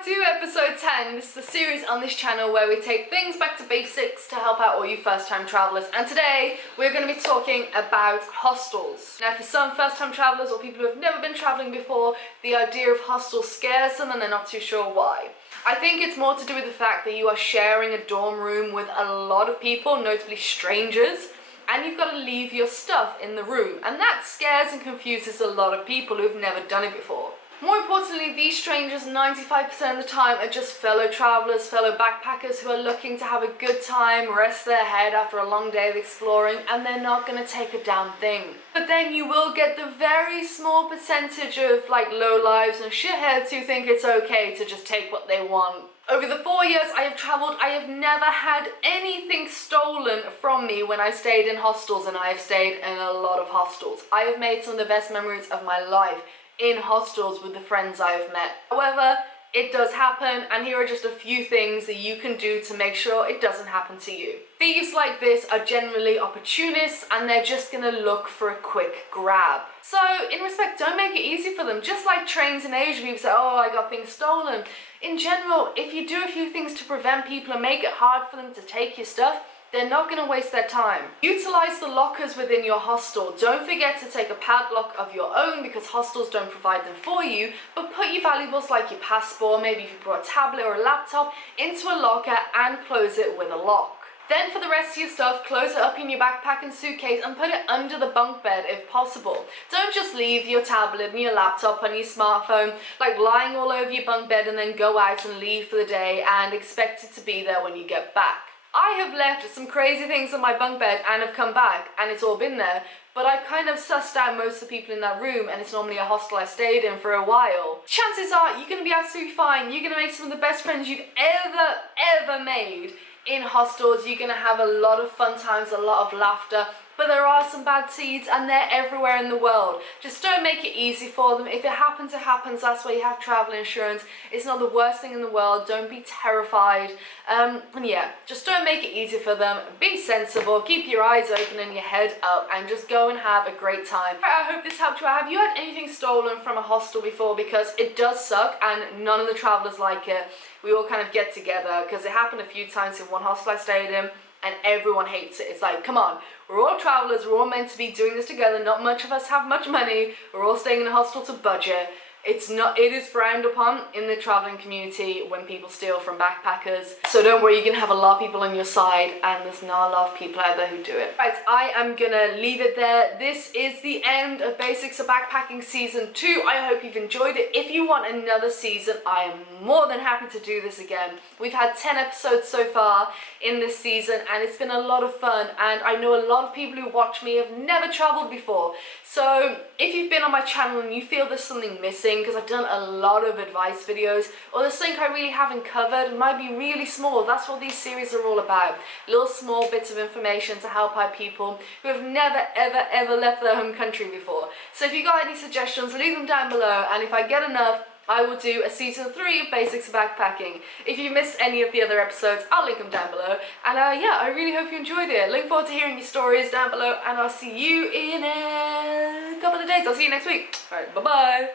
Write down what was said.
back to episode 10. This is the series on this channel where we take things back to basics to help out all you first-time travellers. And today we're going to be talking about hostels. Now for some first-time travellers or people who have never been travelling before, the idea of hostels scares them and they're not too sure why. I think it's more to do with the fact that you are sharing a dorm room with a lot of people, notably strangers, and you've got to leave your stuff in the room. And that scares and confuses a lot of people who've never done it before. More importantly, these strangers 95% of the time are just fellow travellers, fellow backpackers who are looking to have a good time, rest their head after a long day of exploring, and they're not going to take a damn thing. But then you will get the very small percentage of like lowlives and shitheads who think it's okay to just take what they want. Over the 4 years I have travelled, I have never had anything stolen from me when I stayed in hostels, and I have stayed in a lot of hostels. I have made some of the best memories of my life in hostels with the friends I have met. However, it does happen, and here are just a few things that you can do to make sure it doesn't happen to you. Thieves like this are generally opportunists, and they're just gonna look for a quick grab. So in respect, don't make it easy for them. Just like trains in Asia, people say, oh, I got things stolen. In general, if you do a few things to prevent people and make it hard for them to take your stuff, they're not going to waste their time. Utilize the lockers within your hostel. Don't forget to take a padlock of your own because hostels don't provide them for you, but put your valuables like your passport, maybe if you brought a tablet or a laptop, into a locker and close it with a lock. Then for the rest of your stuff, close it up in your backpack and suitcase and put it under the bunk bed if possible. Don't just leave your tablet and your laptop and your smartphone like lying all over your bunk bed and then go out and leave for the day and expect it to be there when you get back. I have left some crazy things on my bunk bed and have come back and it's all been there, but I've kind of sussed out most of the people in that room, and it's normally a hostel I stayed in for a while. Chances are you're going to be absolutely fine. You're going to make some of the best friends you've ever made in hostels. You're going to have a lot of fun times, a lot of laughter, but there are some bad seeds and they're everywhere in the world. Just don't make it easy for them. If it happens, it happens. That's why you have travel insurance. It's not the worst thing in the world. Don't be terrified. And yeah, just don't make it easy for them. Be sensible. Keep your eyes open and your head up and just go and have a great time. I hope this helped you out. Have you had anything stolen from a hostel before? Because it does suck and none of the travellers like it. We all kind of get together because it happened a few times in one hostel I stayed in, and everyone hates it. It's like, come on, we're all travellers, we're all meant to be doing this together, not much of us have much money, we're all staying in a hostel to budget. It is frowned upon in the travelling community when people steal from backpackers. So don't worry, you're going to have a lot of people on your side, and there's not a lot of people out there who do it. Right, I am going to leave it there. This is the end of Basics of Backpacking Season 2. I hope you've enjoyed it. If you want another season, I am more than happy to do this again. We've had 10 episodes so far in this season, and it's been a lot of fun, and I know a lot of people who watch me have never travelled before. So if you've been on my channel and you feel there's something missing, because I've done a lot of advice videos, or there's something I really haven't covered, it might be really small. That's what these series are all about. Little small bits of information to help out people who have never ever left their home country before. So if you got any suggestions, leave them down below, and if I get enough, I will do a season 3 of Basics of Backpacking. If you missed any of the other episodes, I'll link them down below. And yeah, I really hope you enjoyed it. Look forward to hearing your stories down below, and I'll see you in a couple of days. I'll see you next week. Alright, bye-bye.